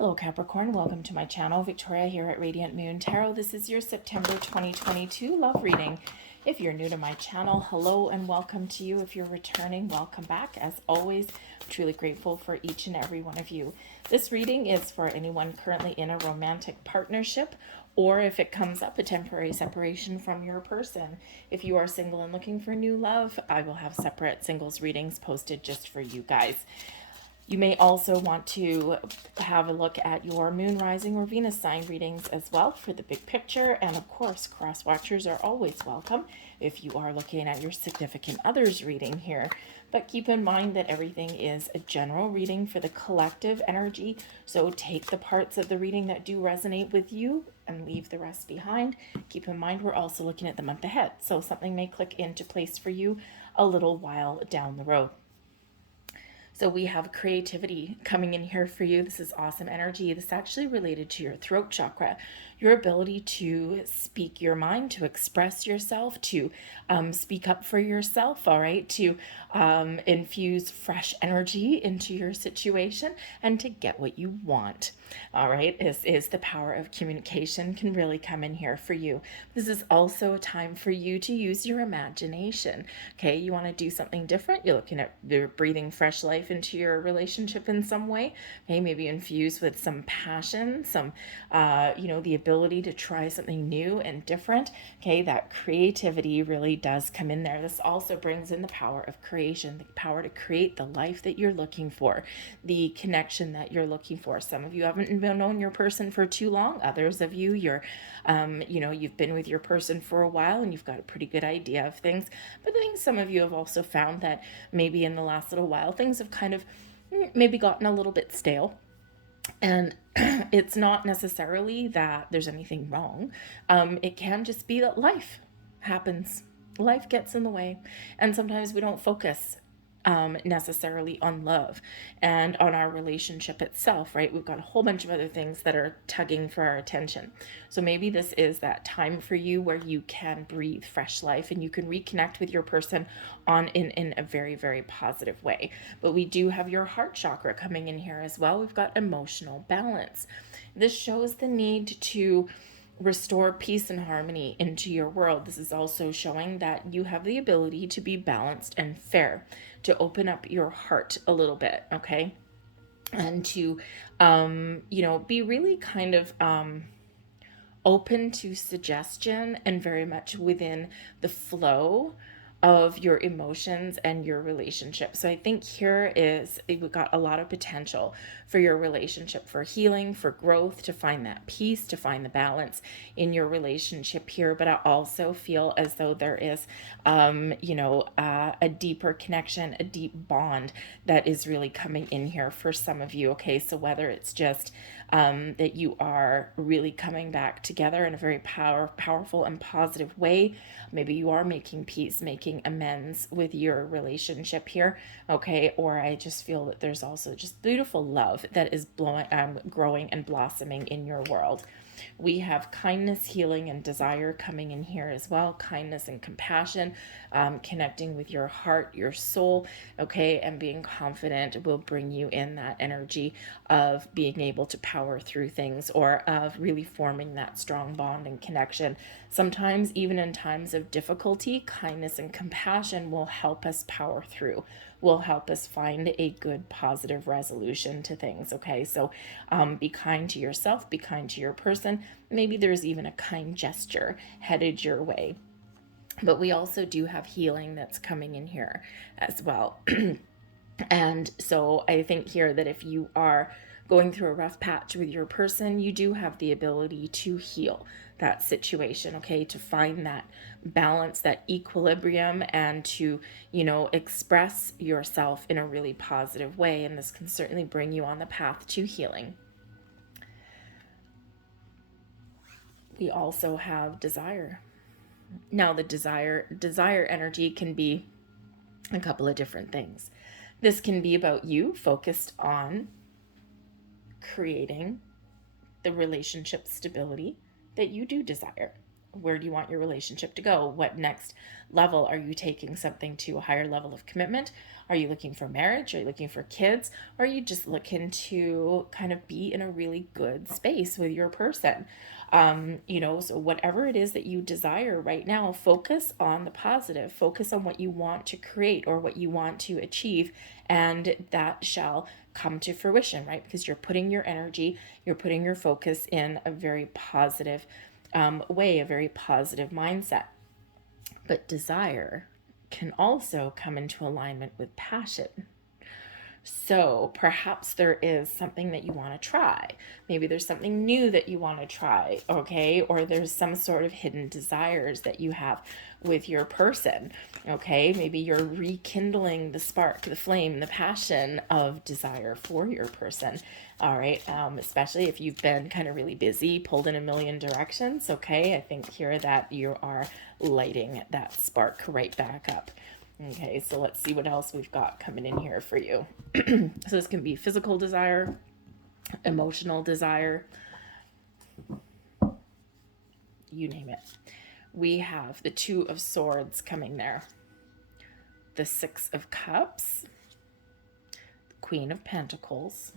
Hello Capricorn, welcome to my channel. Victoria here at Radiant Moon Tarot. This is your September 2022 love reading. If you're new to my channel, hello and welcome to you. If you're returning, welcome back. As always, I'm truly grateful for each and every one of you. This reading is for anyone currently in a romantic partnership, or if it comes up, a temporary separation from your person. If you are single and looking for new love, I will have separate singles readings posted just for you guys. You may also want to have a look at your moon, rising, or Venus sign readings as well for the big picture. And of course, cross watchers are always welcome if you are looking at your significant other's reading here. But keep in mind that everything is a general reading for the collective energy. So take the parts of the reading that do resonate with you and leave the rest behind. Keep in mind we're also looking at the month ahead. So something may click into place for you a little while down the road. So we have creativity coming in here for you. This is awesome energy. This is actually related to your throat chakra, your ability to speak your mind, to express yourself, to speak up for yourself, all right, to infuse fresh energy into your situation and to get what you want, all right. This is the power of communication can really come in here for you. This is also a time for you to use your imagination, okay? You want to do something different. You're looking at breathing fresh life into your relationship in some way, okay? Maybe infused with some passion, some the ability to try something new and different, okay? That creativity really does come in there. This also brings in the power of creation, the power to create the life that you're looking for, the connection that you're looking for. Some of you haven't known your person for too long. Others of you, you're you've been with your person for a while and you've got a pretty good idea of things. But I think some of you have also found that maybe in the last little while things have kind of maybe gotten a little bit stale. And it's not necessarily that there's anything wrong. It can just be that life happens. Life gets in the way. And sometimes we don't focus necessarily on love and on our relationship itself, right? We've got a whole bunch of other things that are tugging for our attention. So maybe this is that time for you where you can breathe fresh life and you can reconnect with your person in a very, very positive way. But we do have your heart chakra coming in here as well. We've got emotional balance. This shows the need to restore peace and harmony into your world. This is also showing that you have the ability to be balanced and fair, to open up your heart a little bit, okay? And to, be really kind of open to suggestion and very much within the flow of your emotions and your relationship. So I think here we've got a lot of potential for your relationship, for healing, for growth, to find that peace, to find the balance in your relationship here. But I also feel as though there is, a deeper connection, a deep bond that is really coming in here for some of you. Okay, so whether it's just that you are really coming back together in a very powerful and positive way. Maybe you are making peace, making amends with your relationship here, okay? Or I just feel that there's also just beautiful love that is growing and blossoming in your world. We have kindness, healing, and desire coming in here as well. Kindness and compassion, connecting with your heart, your soul, okay? And being confident will bring you in that energy of being able to power through things, or of really forming that strong bond and connection. Sometimes, even in times of difficulty, kindness and compassion will help us power through, will help us find a good positive resolution to things, okay? So be kind to yourself, be kind to your person. Maybe there's even a kind gesture headed your way. But we also do have healing that's coming in here as well. And so I think here that if you are going through a rough patch with your person, you do have the ability to heal that situation, okay? To find that balance, that equilibrium, and to, express yourself in a really positive way. And this can certainly bring you on the path to healing. We also have desire. Now, the desire energy can be a couple of different things. This can be about you focused on creating the relationship stability that you do desire, Where do you want your relationship to go? What next level? Are you taking something to a higher level of commitment? Are you looking for marriage? Are you looking for kids? Or are you just looking to kind of be in a really good space with your person? So whatever it is that you desire right now, focus on the positive, focus on what you want to create or what you want to achieve, and that shall come to fruition, right? Because you're putting your energy, you're putting your focus in a very positive way, a very positive mindset. But desire can also come into alignment with passion. So perhaps there is something that you want to try. Maybe there's something new that you want to try, okay? Or there's some sort of hidden desires that you have with your person, okay? Maybe you're rekindling the spark, the flame, the passion of desire for your person, all right? Especially if you've been kind of really busy, pulled in a million directions, okay? I think here that you are lighting that spark right back up. Okay, so let's see what else we've got coming in here for you. So this can be physical desire, emotional desire, you name it. We have the Two of Swords coming there, the Six of Cups, the Queen of Pentacles,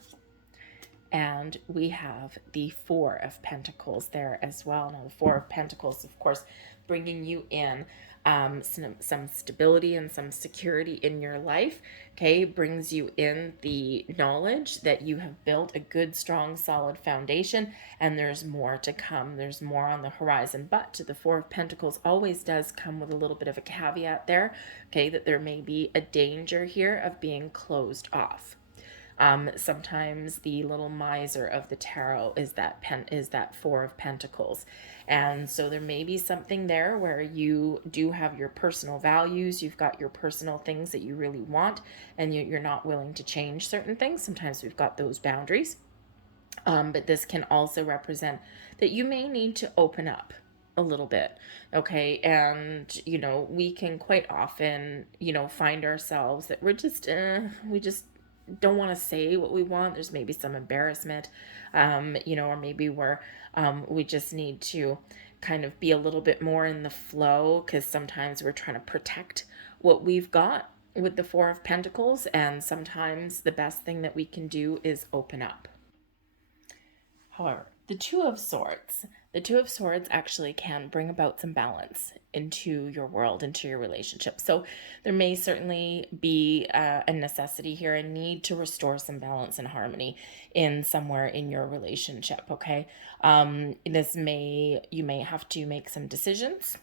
and we have the Four of Pentacles there as well. Now, the Four of Pentacles, of course, bringing you in some stability and some security in your life, okay, brings you in the knowledge that you have built a good, strong, solid foundation, and there's more to come. There's more on the horizon. But the Four of Pentacles always does come with a little bit of a caveat there, okay, that there may be a danger here of being closed off. Sometimes the little miser of the tarot is that Four of Pentacles. And so there may be something there where you do have your personal values, you've got your personal things that you really want, and you're not willing to change certain things. Sometimes we've got those boundaries. But this can also represent that you may need to open up a little bit, okay? And, we can quite often, find ourselves that we just don't want to say what we want. There's maybe some embarrassment, or maybe we just need to kind of be a little bit more in the flow, because sometimes we're trying to protect what we've got with the Four of Pentacles, and sometimes the best thing that we can do is open up. However, the Two of Swords actually can bring about some balance into your world, into your relationship. So there may certainly be a necessity here, a need to restore some balance and harmony in somewhere in your relationship, okay? You may have to make some decisions,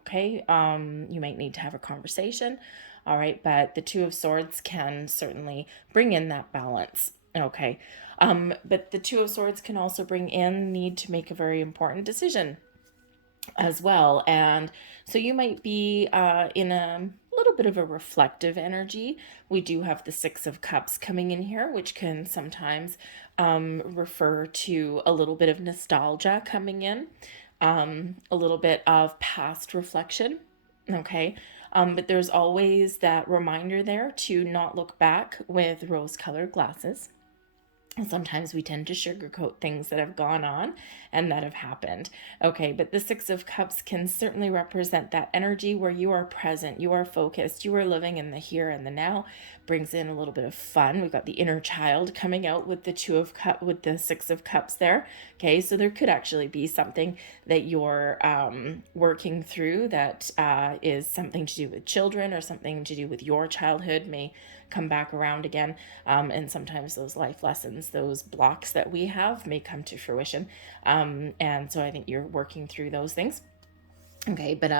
okay? You might need to have a conversation, all right? But the Two of Swords can certainly bring in that balance, okay? But the Two of Swords can also bring in need to make a very important decision as well. And so you might be in a little bit of a reflective energy. We do have the Six of Cups coming in here, which can sometimes refer to a little bit of nostalgia coming in, a little bit of past reflection, okay? But there's always that reminder there to not look back with rose-colored glasses. Sometimes we tend to sugarcoat things that have gone on and that have happened. Okay, but the Six of Cups can certainly represent that energy where you are present, you are focused, you are living in the here and the now. Brings in a little bit of fun. We've got the inner child coming out with with the Six of Cups there. Okay, so there could actually be something that you're working through that is something to do with children or something to do with your childhood, may come back around again, and sometimes those life lessons, those blocks that we have, may come to fruition, and so I think you're working through those things. Okay, but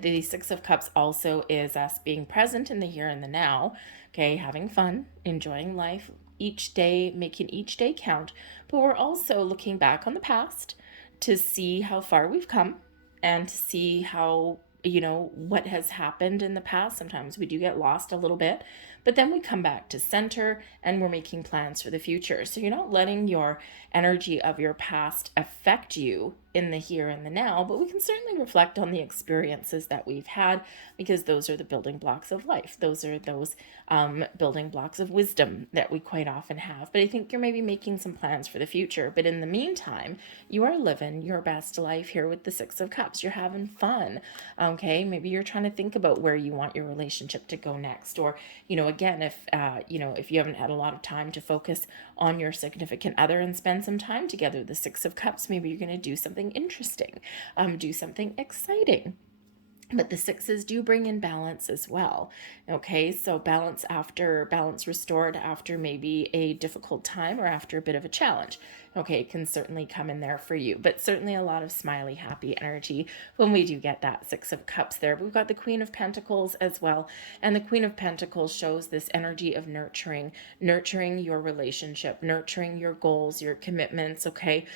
the Six of Cups also is us being present in the here and the now, okay, having fun, enjoying life each day, making each day count, but we're also looking back on the past to see how far we've come and to see how what has happened in the past. Sometimes we do get lost a little bit, but then we come back to center and we're making plans for the future. So you're not letting your energy of your past affect you in the here and the now, but we can certainly reflect on the experiences that we've had, because those are the building blocks of life. Those are those building blocks of wisdom that we quite often have. But I think you're maybe making some plans for the future. But in the meantime, you are living your best life here with the Six of Cups. You're having fun. Okay, maybe you're trying to think about where you want your relationship to go next, or again, if you haven't had a lot of time to focus on your significant other and spend some time together, the Six of Cups, maybe you're going to do something interesting, do something exciting. But the sixes do bring in balance as well. Okay, so balance restored after maybe a difficult time or after a bit of a challenge. Okay, can certainly come in there for you, but certainly a lot of smiley, happy energy when we do get that Six of Cups there. But we've got the Queen of Pentacles as well, and the Queen of Pentacles shows this energy of nurturing your relationship, nurturing your goals, your commitments. Okay,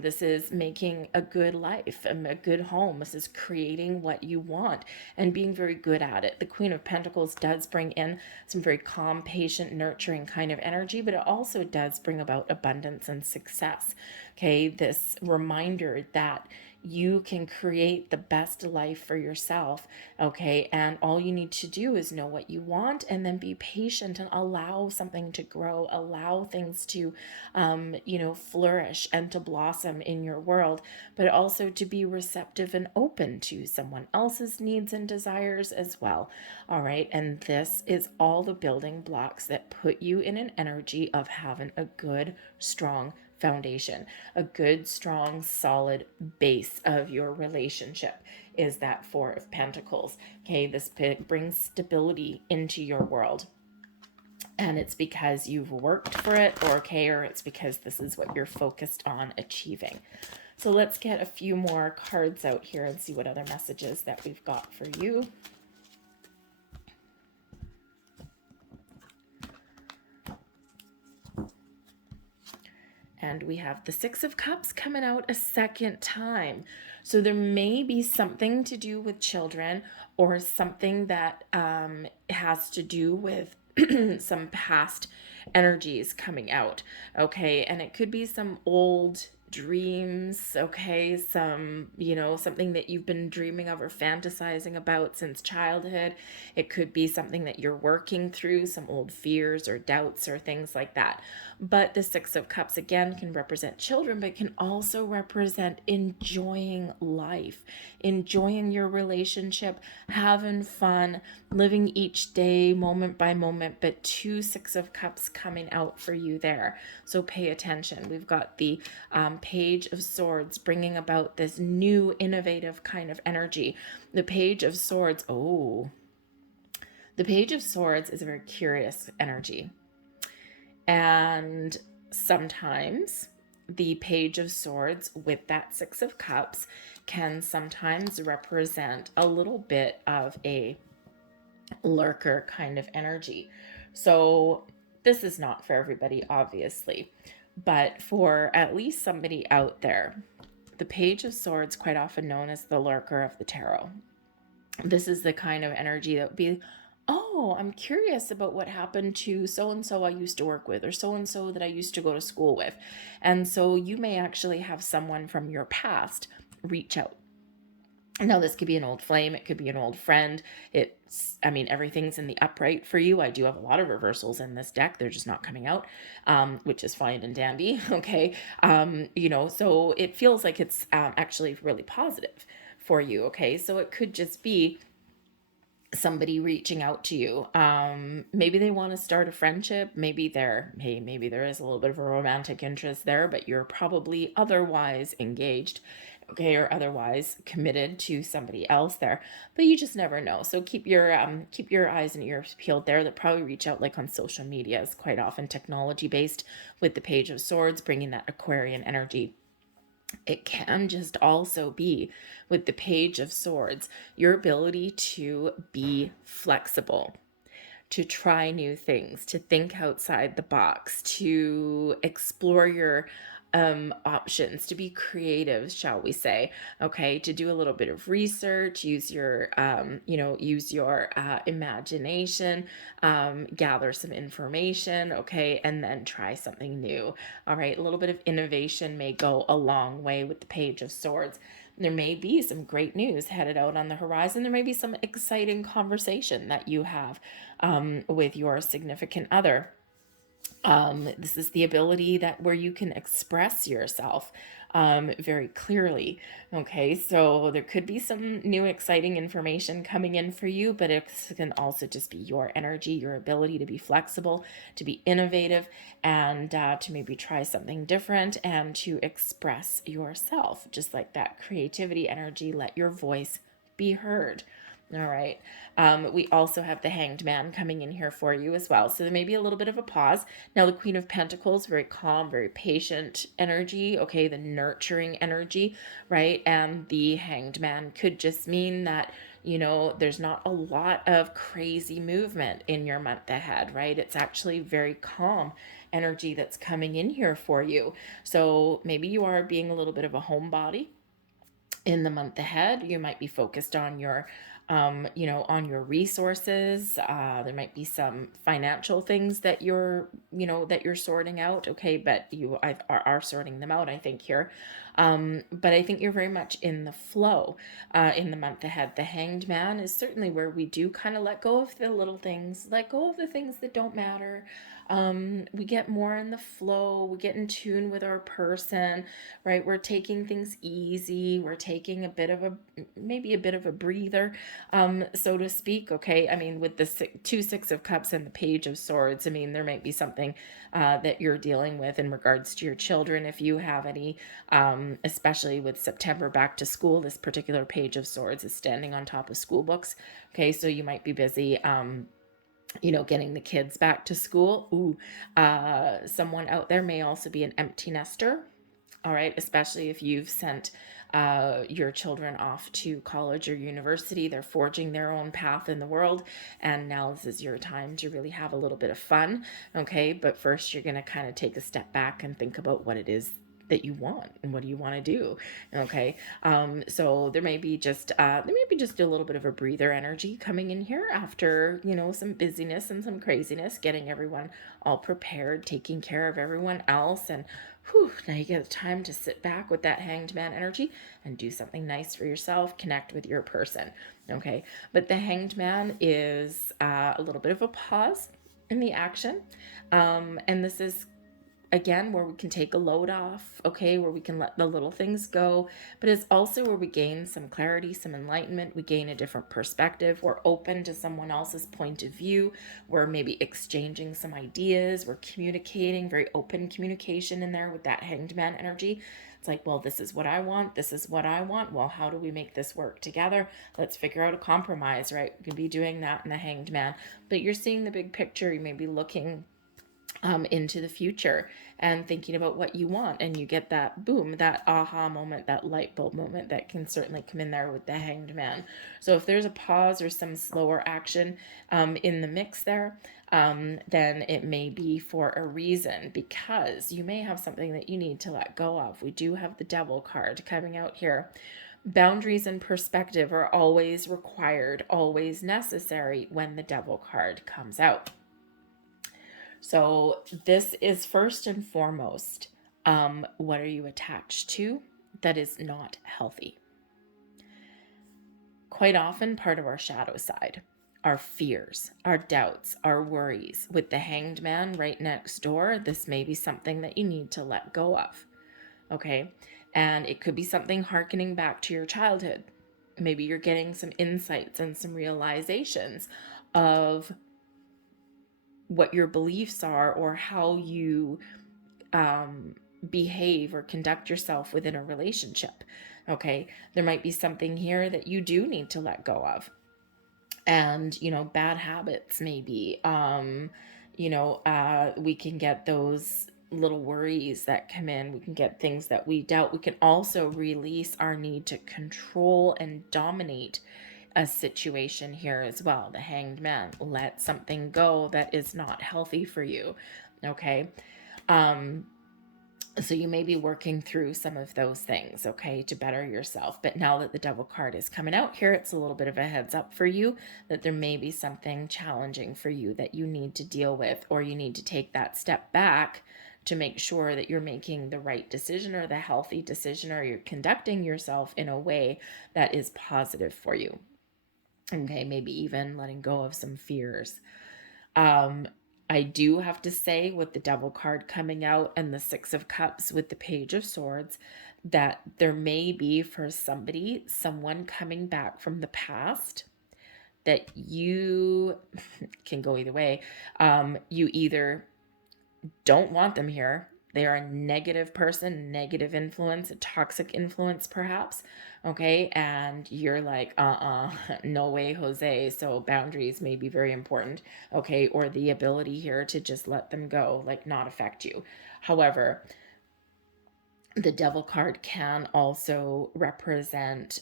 this is making a good life, a good home. This is creating what you want and being very good at it. The Queen of Pentacles does bring in some very calm, patient, nurturing kind of energy, but it also does bring about abundance and success. Okay, this reminder that you can create the best life for yourself. Okay, and all you need to do is know what you want and then be patient and allow something to grow, allow things to flourish and to blossom in your world, but also to be receptive and open to someone else's needs and desires as well. All right, and this is all the building blocks that put you in an energy of having a good, strong foundation, a good, strong, solid base of your relationship is that Four of Pentacles. Okay, this brings stability into your world. And it's because you've worked for it, or it's because this is what you're focused on achieving. So let's get a few more cards out here and see what other messages that we've got for you. And we have the Six of Cups coming out a second time. So there may be something to do with children, or something that has to do with some past energies coming out. Okay, and it could be some old dreams. Okay, something that you've been dreaming of or fantasizing about since childhood. It could be something that you're working through, some old fears or doubts or things like that. But the Six of Cups again can represent children, but can also represent enjoying life, enjoying your relationship, having fun, living each day moment by moment. But two Six of Cups coming out for you there, so pay attention. We've got the Page of Swords bringing about this new innovative kind of energy. The Page of Swords, the Page of Swords is a very curious energy. And sometimes the Page of Swords with that Six of Cups can sometimes represent a little bit of a lurker kind of energy. So this is not for everybody, obviously, but for at least somebody out there, the Page of Swords, quite often known as the lurker of the tarot. This is the kind of energy that would be, oh, I'm curious about what happened to so-and-so I used to work with, or so-and-so that I used to go to school with. And so you may actually have someone from your past reach out. Now, this could be an old flame. It could be an old friend. Everything's in the upright for you. I do have a lot of reversals in this deck. They're just not coming out, which is fine and dandy. Okay. So it feels like it's actually really positive for you. Okay. So it could just be somebody reaching out to you. Maybe they want to start a friendship. Maybe there is a little bit of a romantic interest there, but you're probably otherwise engaged, okay, or otherwise committed to somebody else there, but you just never know. So keep your eyes and ears peeled there. They'll probably reach out like on social media. Is quite often technology based with the Page of Swords, bringing that Aquarian energy. It can just also be with the Page of Swords, your ability to be flexible, to try new things, to think outside the box, to explore your options, to be creative, shall we say, okay, to do a little bit of research, use your, use your imagination, gather some information, okay, and then try something new. All right, a little bit of innovation may go a long way with the Page of Swords. There may be some great news headed out on the horizon. There may be some exciting conversation that you have with your significant other. This is the ability that where you can express yourself very clearly. Okay, so there could be some new exciting information coming in for you, but it can also just be your energy, your ability to be flexible, to be innovative, and to maybe try something different and to express yourself. Just like that creativity energy, let your voice be heard. All right. We also have the Hanged Man coming in here for you as well. So there may be a little bit of a pause. Now, the Queen of Pentacles, very calm, very patient energy. Okay, the nurturing energy, right? And the Hanged Man could just mean that, there's not a lot of crazy movement in your month ahead, right? It's actually very calm energy that's coming in here for you. So maybe you are being a little bit of a homebody in the month ahead. You might be focused on your on your resources. There might be some financial things that you're sorting out. Okay, but you are sorting them out, I think, here. But I think you're very much in the flow in the month ahead. The Hanged Man is certainly where we do kind of let go of the little things, let go of the things that don't matter. We get more in the flow, we get in tune with our person, right? We're taking things easy. We're taking maybe a bit of a breather, so to speak. Okay. I mean, with the Six of Cups and the Page of Swords, I mean, there might be something that you're dealing with in regards to your children. If you have any, especially with September back to school, this particular Page of Swords is standing on top of school books. Okay. So you might be busy, getting the kids back to school. Someone out there may also be an empty nester. All right, especially if you've sent your children off to college or university. They're forging their own path in the world, and now this is your time to really have a little bit of fun. Okay, but first you're going to kind of take a step back and think about what it is that you want and what do you want to do. Okay, so there may be just a little bit of a breather energy coming in here after some busyness and some craziness, getting everyone all prepared, taking care of everyone else, and now you get time to sit back with that Hanged Man energy and do something nice for yourself, connect with your person. Okay, but the Hanged Man is a little bit of a pause in the action, and this is again where we can take a load off, okay, where we can let the little things go, but it's also where we gain some clarity, some enlightenment, we gain a different perspective, we're open to someone else's point of view, we're maybe exchanging some ideas, we're communicating, very open communication in there with that Hanged Man energy. It's like, well, this is what I want, this is what I want, well, how do we make this work together? Let's figure out a compromise, right? We can be doing that in the Hanged Man, but you're seeing the big picture. You may be looking into the future and thinking about what you want, and you get that boom, that aha moment, that light bulb moment that can certainly come in there with the Hanged Man. So if there's a pause or some slower action in the mix there, then it may be for a reason, because you may have something that you need to let go of. We do have the Devil card coming out here. Boundaries and perspective are always required, always necessary when the Devil card comes out. So this is first and foremost, what are you attached to that is not healthy? Quite often, part of our shadow side, our fears, our doubts, our worries. With the Hanged Man right next door, this may be something that you need to let go of, okay? And it could be something harkening back to your childhood. Maybe you're getting some insights and some realizations of what your beliefs are, or how you behave or conduct yourself within a relationship. Okay, there might be something here that you do need to let go of, and bad habits maybe. We can get those little worries that come in. We can get things that we doubt. We can also release our need to control and dominate a situation here as well. The Hanged Man, let something go that is not healthy for you. Okay. So you may be working through some of those things, okay, to better yourself. But now that the Devil card is coming out here, it's a little bit of a heads up for you that there may be something challenging for you that you need to deal with, or you need to take that step back to make sure that you're making the right decision or the healthy decision, or you're conducting yourself in a way that is positive for you. Okay, maybe even letting go of some fears. I do have to say, with the Devil card coming out and the Six of Cups with the Page of Swords, that there may be for somebody, someone coming back from the past that you can go either way. You either don't want them here. They are a negative person, negative influence, a toxic influence perhaps, okay? And you're like, no way, Jose. So boundaries may be very important, okay? Or the ability here to just let them go, like not affect you. However, the Devil card can also represent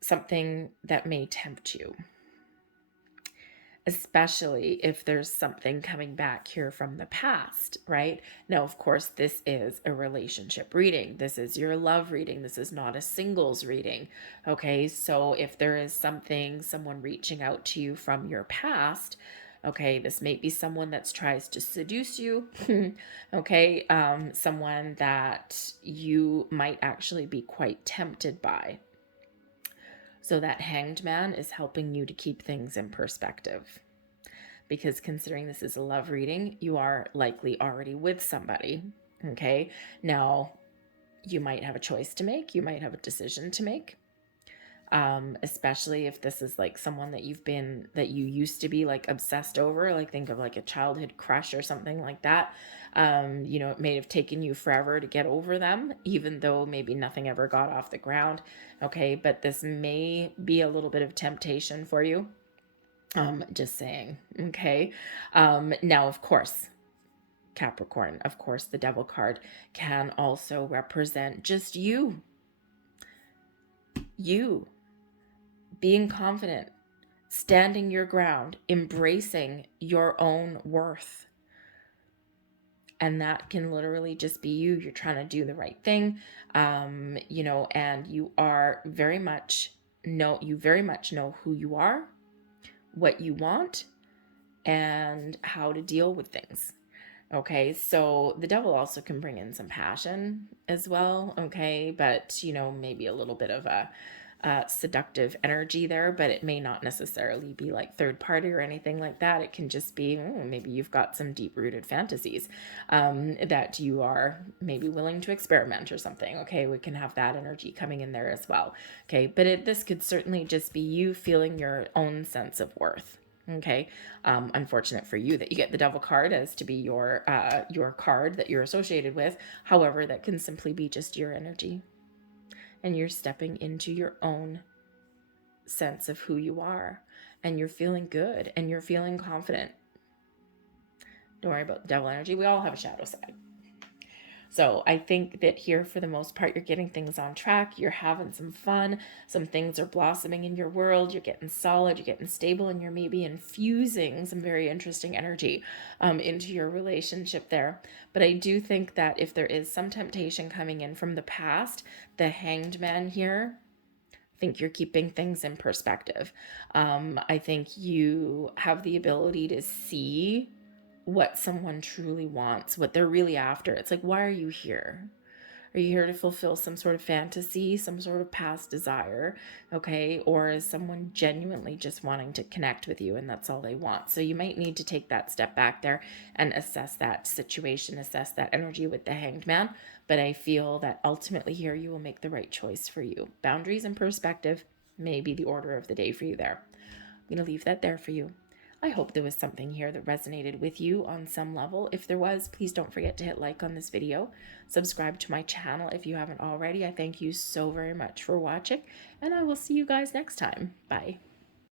something that may tempt you, especially if there's something coming back here from the past, right? Now, of course, this is a relationship reading. This is your love reading. This is not a singles reading, okay? So if there is something, someone reaching out to you from your past, okay, this may be someone that tries to seduce you, okay? Someone that you might actually be quite tempted by. So that Hanged Man is helping you to keep things in perspective. Because considering this is a love reading, you are likely already with somebody, okay? Now, you might have a choice to make. You might have a decision to make. Especially if this is like someone that you used to be like obsessed over, like think of like a childhood crush or something like that. It may have taken you forever to get over them, even though maybe nothing ever got off the ground. Okay, but this may be a little bit of temptation for you. Just saying. Okay. Now, of course, Capricorn, of course, the Devil card can also represent just you being confident, standing your ground, embracing your own worth. And that can literally just be you. You're trying to do the right thing, and you are very much know who you are, what you want, and how to deal with things. Okay, so the Devil also can bring in some passion as well, okay, but maybe a little bit of a seductive energy there, but it may not necessarily be like third party or anything like that. It can just be maybe you've got some deep-rooted fantasies that you are maybe willing to experiment or something. Okay, we can have that energy coming in there as well. Okay, but this could certainly just be you feeling your own sense of worth. Okay, unfortunate for you that you get the Devil card as to be your card that you're associated with. However, that can simply be just your energy, and you're stepping into your own sense of who you are, and you're feeling good, and you're feeling confident. Don't worry about the Devil energy. We all have a shadow side. So I think that here, for the most part, you're getting things on track. You're having some fun. Some things are blossoming in your world. You're getting solid. You're getting stable. And you're maybe infusing some very interesting energy into your relationship there. But I do think that if there is some temptation coming in from the past, the Hanged Man here, I think you're keeping things in perspective. I think you have the ability to see what someone truly wants, what they're really after. It's like, why are you here? Are you here to fulfill some sort of fantasy, some sort of past desire? Okay. Or is someone genuinely just wanting to connect with you and that's all they want? So you might need to take that step back there and assess that situation, assess that energy with the Hanged Man. But I feel that ultimately here you will make the right choice for you. Boundaries and perspective may be the order of the day for you there. I'm going to leave that there for you. I hope there was something here that resonated with you on some level. If there was, please don't forget to hit like on this video. Subscribe to my channel if you haven't already. I thank you so very much for watching, and I will see you guys next time. Bye.